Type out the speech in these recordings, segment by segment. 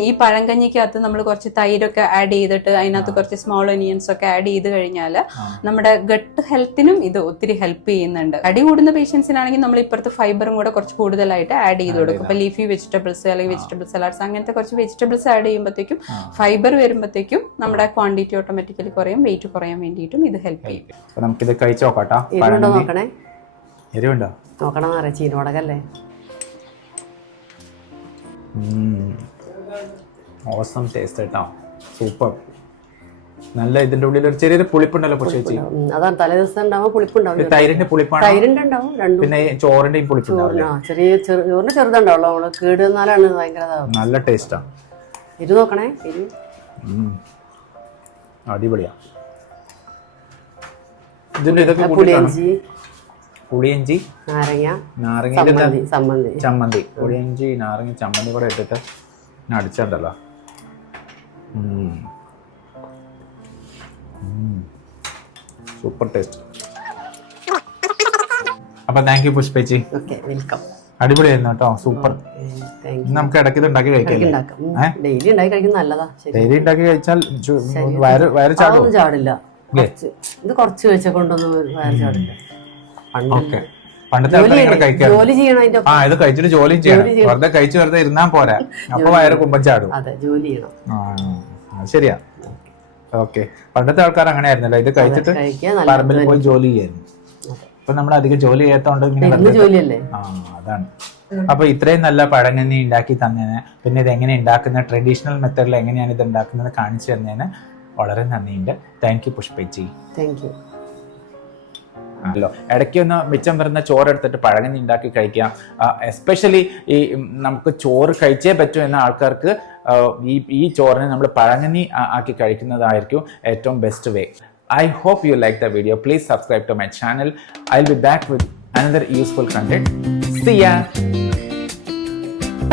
ഈ പഴങ്കഞ്ഞിക്കകത്ത് നമ്മൾ കുറച്ച് തൈരൊക്കെ ആഡ് ചെയ്തിട്ട് അതിനകത്ത് കുറച്ച് സ്മോൾ ഒനിയൻസ് ഒക്കെ ആഡ് ചെയ്ത് കഴിഞ്ഞാൽ നമ്മുടെ ഗട്ട് ഹെൽത്തിനും ഇത് ഒത്തിരി ഹെൽപ്പ് ചെയ്യുന്നുണ്ട്. തടി കൂടുന്ന പേഷ്യൻസിനാണെങ്കിൽ നമ്മൾ ഇപ്പുറത്ത് ഫൈബറും കൂടെ കുറച്ച് കൂടുതലായിട്ട് ആഡ് ചെയ്ത് കൊടുക്കും. ഇപ്പൊ ലീഫി വെജിറ്റബിൾസ് അല്ലെങ്കിൽ വെജിറ്റബിൾ സലാഡ്സ് അങ്ങനത്തെ കുറച്ച് വെജിറ്റബിൾസ് ആഡ് ചെയ്യുമ്പോഴത്തേക്കും ഫൈബർ വരുമ്പോഴത്തേക്കും നമ്മുടെ ക്വാണ്ടിറ്റി ഓട്ടോമാറ്റിക്കലി കുറയും, വെയിറ്റ് കുറയാൻ വേണ്ടിയിട്ടും ഇത് ഹെൽപ്പ് ചെയ്യും. നമുക്കിത് കഴിച്ചു നോക്കാട്ടോ. നോക്കണേ, എരിവുണ്ടോ നോക്കണം എന്ന് പറയാം. ചീനോടകല്ലേ, ഓസം ടേസ്റ്റ് കേട്ടോ, സൂപ്പർ. നല്ല ഇതിന്റെ ഉള്ളിൽ ഒരു ചെറിയൊരു പുളിപ്പുണ്ടല്ലോ പക്ഷേ. അതാണ് തലേ ദിവസം ഉണ്ടാവും പുളിപ്പുണ്ടാവും. തൈരിന്റെ പുളിപ്പാണ്, തൈരിന്റെ ഉണ്ടാവും, രണ്ടും. പിന്നെ ചോറിന്റെയും പുളിപ്പുണ്ടാവും. ചെറിയ ചോറിന് ചെറുതുണ്ടാവുള്ളൂ, നമ്മള് കേട് വന്നാലാണ് ഭയങ്കര നല്ല ടേസ്റ്റാ. എരു നോക്കണേ, എരു അടിപൊളിയാ. ഇതിന്റെ ഇതൊക്കെ പുളിയഞ്ചി, നാരങ്ങ ചമ്മന്തി, പുളിയഞ്ചി നാരങ്ങ ചമ്മന്തി കൂടെ ഇട്ടിട്ട് അടിച്ചണ്ടല്ലോ. Super taste. അപ്പൊ താങ്ക് യു പുഷ്പേച്ചി, അടിപൊളിയായിരുന്നു കേട്ടോ, സൂപ്പർ. നമുക്ക് ഇടയ്ക്ക് ഇത് ഉണ്ടാക്കി കഴിക്കാം. ഡെയിലി ഉണ്ടാക്കി കഴിക്കുന്നത് നല്ലതാ. ഡെയിലി ഉണ്ടാക്കി കഴിച്ചാൽ വയറ് ചാടില്ല. ഇത് കുറച്ച് കഴിച്ച കൊണ്ടൊന്നും വയറ് ചാടില്ല. പണ്ടത്തെ ജോലി ചെയ്യണം, ഇത് കഴിച്ചിട്ട് ജോലിയും ചെയ്യണം. വെറുതെ കഴിച്ച് വെറുതെ ഇരുന്നാ പോരാ, അപ്പൊ വയറ് കുമ്പം ചാടും. ജോലി ചെയ്യണം. ശരിയാ. ഓക്കെ, പണ്ടത്തെ ആൾക്കാർ അങ്ങനെ ആയിരുന്നല്ലോ, ഇത് കഴിച്ചിട്ട് പറമ്പിൽ പോയി ജോലി ചെയ്യായിരുന്നു. ഇപ്പൊ നമ്മൾ അധികം ജോലി ചെയ്യാത്തോണ്ട് അതാണ്. അപ്പൊ ഇത്രയും നല്ല പഴങ്കഞ്ഞി ഉണ്ടാക്കി തന്നതിന്, പിന്നെ ഇത് എങ്ങനെ ഉണ്ടാക്കുന്ന ട്രഡീഷണൽ മെത്തേഡിൽ എങ്ങനെയാണ് ഇത് ഉണ്ടാക്കുന്നത് കാണിച്ചു തന്നതിന് വളരെ നന്ദിയുണ്ട്. താങ്ക് യു പുഷ്പേച്ചി. Thank you. ല്ലോ ഇടയ്ക്ക് ഒന്ന് മിച്ചം വരുന്ന ചോറ് എടുത്തിട്ട് പഴങ്കഞ്ഞി ഉണ്ടാക്കി കഴിക്കാം. എസ്പെഷ്യലി ഈ നമുക്ക് ചോറ് കഴിച്ചേ പറ്റൂ എന്ന ആൾക്കാർക്ക് ഈ ചോറിനെ നമ്മൾ പഴങ്കഞ്ഞി ആക്കി കഴിക്കുന്നതായിരിക്കും ഏറ്റവും best way. I hope you like the video. Please subscribe to my channel. I'll be back with another useful content. See ya.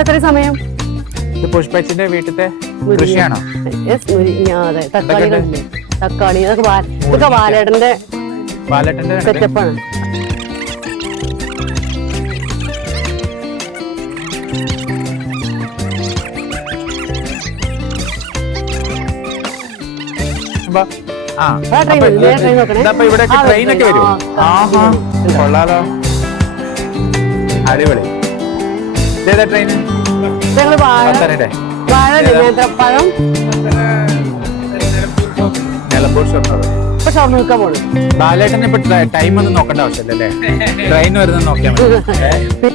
എത്ര സമയം? ഇത് പുഷ്പച്ചിന്റെ വീട്ടിലത്തെ കൃഷിയാണോ? തക്കാളി, ഇതൊക്കെ ബാലേട്ടന്റെ സെറ്റപ്പാണ്. ഇവിടെ ട്രെയിനൊക്കെ വരും. ആഹാ, കൊള്ളാലോ, അടിപൊളി. ഇതേതാ ട്രെയിന്? നിലമ്പൂർ ബാലേട്ടനെ ഇപ്പൊ ടൈം ഒന്നും നോക്കേണ്ട ആവശ്യമില്ലല്ലേ, ട്രെയിൻ വരുന്നത് നോക്കിയാൽ മതി.